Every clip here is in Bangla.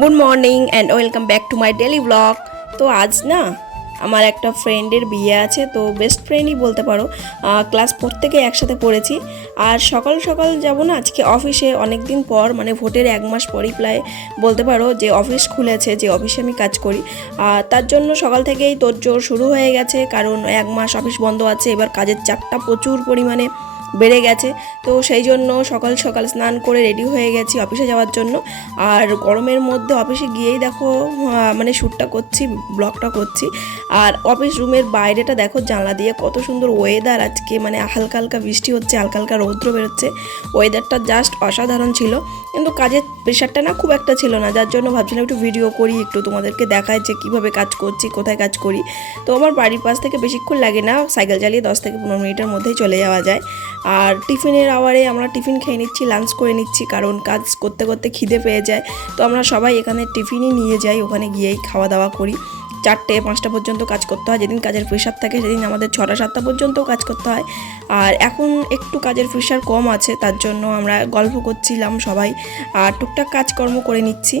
Good morning and welcome back to my daily blog তো আজ না, আমার একটা ফ্রেন্ডের বিয়ে আছে, তো বেস্ট ফ্রেন্ডই বলতে পারো ক্লাস থেকে একসাথে পড়েছি। আর সকাল সকাল যাব না, আজকে অফিসে অনেক দিন পর মানে ভোটের এক মাস পরই প্রায় বলতে পারো যে অফিস খুলেছে, যে অফিসে আমি কাজ করি। তার জন্য সকাল থেকেই তোড়জোড় শুরু হয়ে গেছে, কারণ এক মাস অফিস বন্ধ আছে, এবার কাজের চাপটা প্রচুর পরিমাণে। বেড়ে গেছে। তো সেই জন্য সকাল সকাল স্নান করে রেডি হয়ে গেছি অফিসে যাওয়ার জন্য। আর গরমের মধ্যে অফিসে গিয়েই দেখো মানে শ্যুটটা করছি ব্লগটা করছি। আর অফিস রুমের বাইরেটা দেখো, জানলা দিয়ে কত সুন্দর ওয়েদার আজকে মানে হালকা হালকা বৃষ্টি হচ্ছে, হালকা হালকা রৌদ্র বেরোচ্ছে। ওয়েদারটা জাস্ট অসাধারণ ছিল। কিন্তু কাজের প্রেশারটা না খুব একটা ছিল না, যার জন্য ভাবছিলাম একটু ভিডিও করি, একটু তোমাদেরকে দেখায় যে কীভাবে কাজ করছি, কোথায় কাজ করি। তো আমার বাড়ির পাশ থেকে বেশিক্ষণ লাগে না সাইকেল চালিয়ে দশ থেকে পনেরো মিনিটের মধ্যেই চলে যাওয়া যায়। আর টিফিনের আওয়ারে আমরা টিফিন খেয়ে নিচ্ছি লাঞ্চ করে নিচ্ছি, কারণ কাজ করতে করতে খিদে পেয়ে যায়। তো আমরা সবাই এখানে টিফিনই নিয়ে যাই, ওখানে গিয়েই খাওয়া দাওয়া করি। চারটে পাঁচটা পর্যন্ত কাজ করতে হয়। যেদিন কাজের প্রেশার থাকে, সেদিন আমাদের ছটা সাতটা পর্যন্তও কাজ করতে হয়। আর এখন একটু কাজের প্রেশার কম আছে, তার জন্য আমরা গল্প করছিলাম সবাই। আর টুকটাক কাজকর্ম করে নিচ্ছি।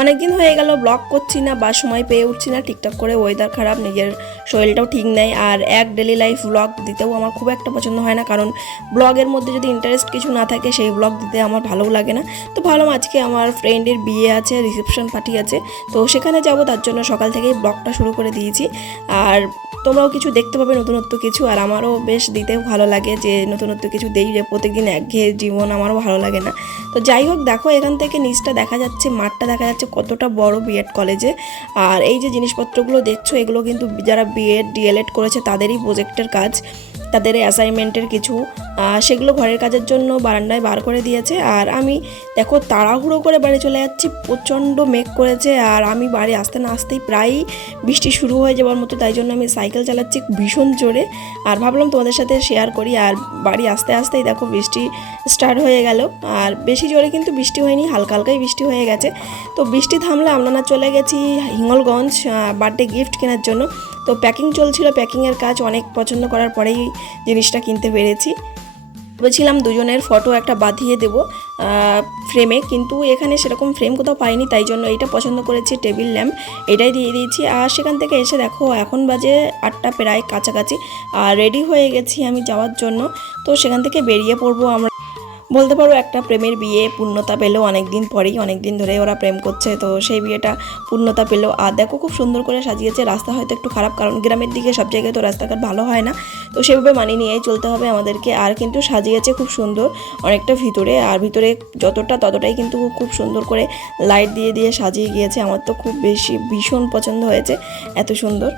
অনেকদিন হয়ে গেল ব্লগ করছি না বা সময় পেয়ে উঠছি না ঠিকঠাক করে ওয়েদার খারাপ, নিজের শরীরটাও ঠিক নেই। আর এক ডেলি লাইফ ব্লগ দিতেও আমার খুব একটা পছন্দ হয় না, কারণ ব্লগের মধ্যে যদি ইন্টারেস্ট কিছু না থাকে, সেই ব্লগ দিতে আমার ভালোও লাগে না। তো ভালো আজকে আমার ফ্রেন্ডের বিয়ে আছে রিসেপশন পার্টি আছে, তো সেখানে যাব, তার জন্য সকাল থেকেই ব্লগটা শুরু করে দিয়েছি। আর তোমরাও কিছু দেখতে পাবে নতুনত্ব কিছু, আর আমারও বেশ দিতে ভালো লাগে যে নতুনত্ব কিছু দেই যে প্রত্যেকদিন একঘেয়ে জীবন, আমারও ভালো লাগে না। তো যাই হোক, দেখো এখান থেকে নিচটা দেখা যাচ্ছে, মাঠটা দেখা যাচ্ছে কতটা বড় বিএড কলেজে আর এই যে জিনিসপত্রগুলো দেখছ, এগুলো কিন্তু যারা বিএড ডিএলএড করেছে, তাদেরই প্রোজেক্টের কাজ, তাদের অ্যাসাইনমেন্টের কিছু। সেগুলো ঘরের কাজের জন্য বারান্দায় বার করে দিয়েছে। আর আমি, দেখো, তাড়াহুড়ো করে বাড়ি চলে যাচ্ছি, প্রচণ্ড মেঘ করেছে। আর আমি বাড়ি আসতে না আসতেই প্রায়ই বৃষ্টি শুরু হয়ে যাওয়ার মতো, তাই জন্য আমি সাইকেল চালাচ্ছি ভীষণ জোরে। আর ভাবলাম তোমাদের সাথে শেয়ার করি। আর বাড়ি আসতে আসতেই দেখো বৃষ্টি স্টার্ট হয়ে গেল। আর বেশি জোরে কিন্তু বৃষ্টি হয়নি, হালকা হালকাই বৃষ্টি হয়ে গেছে। তো বৃষ্টি থামলে আমরা না চলে গেছি হিঙ্গলগঞ্জ বার্থডে গিফট কেনার জন্য। তো প্যাকিং চলছিল প্যাকিংয়ের কাজ অনেক পছন্দ করার পরেই জিনিসটা কিনতে পেরেছি। বলছিলাম দুজনের ফটো একটা বাঁধিয়ে দেব ফ্রেমে কিন্তু এখানে সেরকম ফ্রেম কোথাও পাইনি, তাই জন্য এটা পছন্দ করেছি টেবিল ল্যাম্প এটাই দিয়ে দিয়েছি। আর সেখান থেকে এসে দেখো, এখন বাজে আটটা প্রায় কাছাকাছি, আর রেডি হয়ে গেছি আমি যাওয়ার জন্য। তো সেখান থেকে বেরিয়ে পড়ব আমরা। বলতে পারো একটা প্রেমের বিয়ে, পূর্ণতা পেল অনেক দিন পরেই অনেক দিন ধরে ওরা প্রেম করছে, তো সেই বিয়েটা পূর্ণতা পেল আর দেখো খুব সুন্দর করে সাজিয়েছে, রাস্তা হয়তো একটু খারাপ, কারণ গ্রামের দিকে সব জায়গায় তো রাস্তাঘাট ভালো হয় না, তো সেভাবে মানিয়ে নিয়েই চলতে হবে আমাদেরকে, আর কিন্তু সাজিয়েছে খুব সুন্দর অনেকটা ভিতরে, আর ভিতরে যতটা ততটাই কিন্তু খুব সুন্দর করে লাইট দিয়ে দিয়ে সাজিয়ে গিয়েছে, আমার তো খুব বেশি ভীষণ পছন্দ হয়েছে, এত সুন্দর।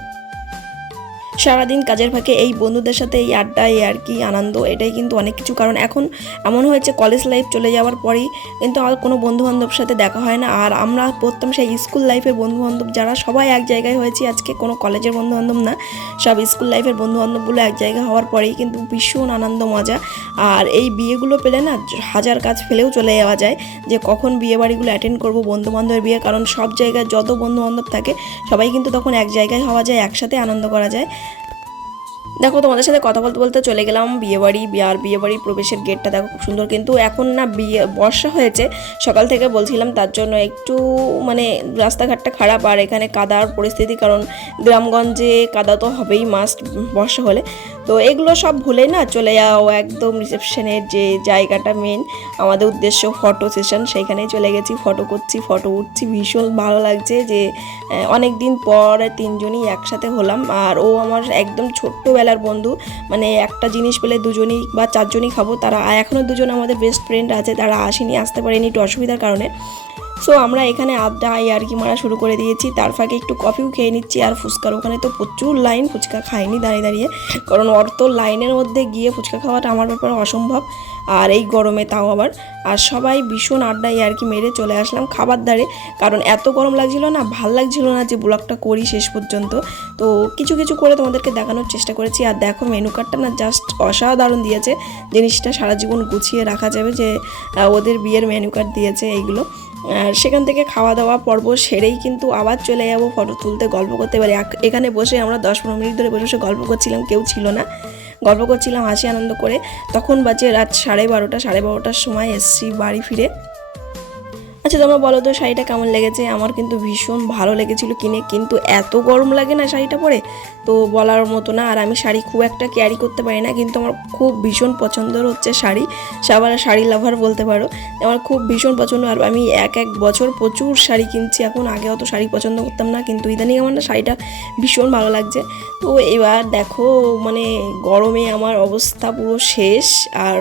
সারাদিন কাজের ফাঁকে এই বন্ধুদের সাথে এই আড্ডা এই আর কি আনন্দ, এটাই কিন্তু অনেক কিছু। কারণ এখন এমন হয়েছে কলেজ লাইফ চলে যাওয়ার পরেই কিন্তু আর কোনো বন্ধু বান্ধবের সাথে দেখা হয় না। আর আমরা প্রথম সেই স্কুল লাইফের বন্ধু বান্ধব যারা সবাই এক জায়গায় হয়েছি, আজকে কোনো কলেজের বন্ধু বান্ধব না, সব স্কুল লাইফের বন্ধু বান্ধবগুলো এক জায়গায় হওয়ার পরেই কিন্তু ভীষণ আনন্দ, মজা। আর এই বিয়েগুলো পেলে না, হাজার কাজ ফেলেও চলে যাওয়া যায়, যে কখন বিয়ে বাড়িগুলো অ্যাটেন্ড করব বন্ধু বান্ধবের বিয়ে। কারণ সব জায়গায় যত বন্ধু বান্ধব থাকে, সবাই কিন্তু তখন এক জায়গায় হওয়া যায়, একসাথে আনন্দ করা যায়। দেখো, তোমাদের সাথে কথা বলতে বলতে চলে গেলাম বিয়েবাড়ি আর বিয়েবাড়ির প্রবেশের গেটটা দেখো, খুব সুন্দর। কিন্তু এখন না বিয়ে, বর্ষা হয়েছে, সকাল থেকে বলছিলাম তার জন্য একটু মানে রাস্তাঘাটটা খারাপ। আর এখানে কাদার পরিস্থিতি, কারণ গ্রামগঞ্জে কাদা তো হবেই মাস্ট বর্ষা হলে। তো এগুলো সব ভুলে না চলে যাও, একদম রিসেপশনের যে জায়গাটা মেন আমাদের উদ্দেশ্য ফটো সেশন সেইখানেই চলে গেছি ফটো করছি ফটো উঠছি। ভীষণ ভালো লাগছে যে অনেক দিন পর তিনজনই একসাথে হলাম। আর ও আমার একদম ছোট্টবেলার বন্ধু। মানে একটা জিনিস পেলে দুজনই বা চারজনই খাব। তারা এখনও দুজন আমাদের বেস্ট ফ্রেন্ড আছে, তারা আসেনি, আসতে পারেনি একটু অসুবিধার কারণে। সো আমরা এখানে আড্ডা আর কি মারা শুরু করে দিয়েছি। তার ফাঁকে একটু কফিও খেয়ে নিচ্ছি। আর ফুচকার ওখানে তো প্রচুর লাইন ফুচকা খাইনি দাঁড়িয়ে দাঁড়িয়ে। কারণ অর্থ লাইনের মধ্যে গিয়ে ফুচকা খাওয়াটা আমার ব্যাপারে অসম্ভব। আর এই গরমে তাও আবার, আর সবাই ভীষণ আড্ডায় আর কি মেরে চলে আসলাম খাবার দাঁড়ে কারণ এত গরম লাগছিল না, ভালো লাগছিল না যে ব্লগটা করি শেষ পর্যন্ত। তো কিছু কিছু করে তোমাদেরকে দেখানোর চেষ্টা করেছি। আর দেখো মেনু কার্ডটা না জাস্ট অসাধারণ দিয়েছে। জিনিসটা সারা জীবন গুছিয়ে রাখা যাবে যে ওদের বিয়ের মেনু কার্ড দিয়েছে এইগুলো। সেখান থেকে খাওয়া দাওয়া পর্ব সেরেই কিন্তু আবার চলে যাব ফটো তুলতে, গল্প করতে। পারি এখানে বসে আমরা দশ পনেরো মিনিট ধরে বসে বসে গল্প করছিলাম, কেউ ছিল না। গল্প করছিলাম হাসি আনন্দ করে। তখন বাজে রাত সাড়ে বারোটা, সাড়ে বারোটার সময় এসছি বাড়ি ফিরে। আচ্ছা তোমরা বলো তো শাড়িটা কেমন লেগেছে? আমার কিন্তু ভীষণ ভালো লেগেছিল কিনে, কিন্তু এত গরম লাগে না শাড়িটা পরে? তো বলার মতো না, আর আমি শাড়ি খুব একটা ক্যারি করতে পারি না, কিন্তু আমার খুব ভীষণ পছন্দের হচ্ছে শাড়ি। সবার শাড়ি লাভার বলতে পারো। আমার খুব ভীষণ পছন্দ, আর আমি এক এক বছর প্রচুর শাড়ি কিনছি, এখন আগে অত শাড়ি পছন্দ করতাম না, কিন্তু ইদানিং আমার না শাড়িটা ভীষণ ভালো লাগছে। তো এবার দেখো মানে গরমে আমার অবস্থা পুরো শেষ, আর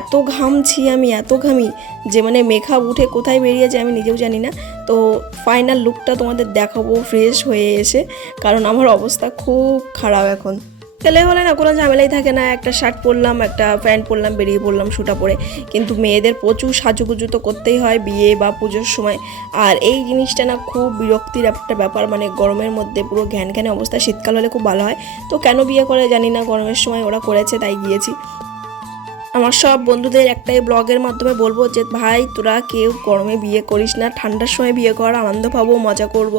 এত ঘামছি আমি, এত ঘামি যে মানে মেকআপ উঠে কোথায় বেরিয়েছে আমি নিজেও জানি না। তো ফাইনাল লুকটা তোমাদের দেখাবো ফ্রেশ হয়ে এসে। কারণ আমার অবস্থা খুব খারাপ এখন। ছেলে হলে না, কোনো ঝামেলাই থাকে না। একটা শার্ট পরলাম, একটা প্যান্ট পরলাম, বেরিয়ে পড়লাম সুটা পরে। কিন্তু মেয়েদের প্রচুর সাজুগুজু তো করতেই হয় বিয়ে বা পুজোর সময়। আর এই জিনিসটা না খুব বিরক্তির একটা ব্যাপার মানে গরমের মধ্যে পুরো ঘ্যান ঘ্যানে অবস্থা। শীতকাল হলে খুব ভালো হয়। তো কেন বিয়ে করে জানি না, গরমের সময় ওরা করেছে, তাই গিয়েছি। আমার সব বন্ধুদের একটাই ব্লগের মাধ্যমে বলব যে, ভাই, তোরা কেউ গরমে বিয়ে করিস না। ঠান্ডার সময় বিয়ে কর আনন্দ পাবো, মজা করব।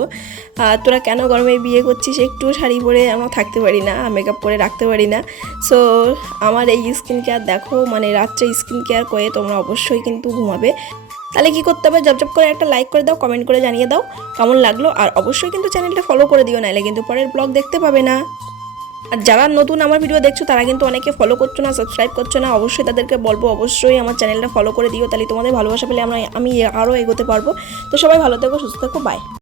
আর তোরা কেন গরমে বিয়ে করছিস? একটু শাড়ি পরে আমরা থাকতে পারি না মেকআপ করে রাখতে পারি না। সো আমার এই স্কিন কেয়ার দেখো মানে রাত্রে স্কিন কেয়ার করে তোমরা অবশ্যই কিন্তু ঘুমাবে। তাহলে কী করতে হবে? জব করে একটা লাইক করে দাও কমেন্ট করে জানিয়ে দাও, কেমন লাগল? আর অবশ্যই কিন্তু চ্যানেলটা ফলো করে দিও, নাহলে কিন্তু পরের ব্লগ দেখতে পাবে না। আর যারা নতুন আমার ভিডিও দেখছ, তারা কিন্তু অনেকে ফলো করছ না সাবস্ক্রাইব করছ না, অবশ্যই তাদেরকে বলব, অবশ্যই আমার চ্যানেলটা ফলো করে দিও, তাহলে তোমাদের ভালোবাসা পেলে আমরা, আমি আরও এগোতে পারব। তো সবাই ভালো থেকো, সুস্থ থাকো বাই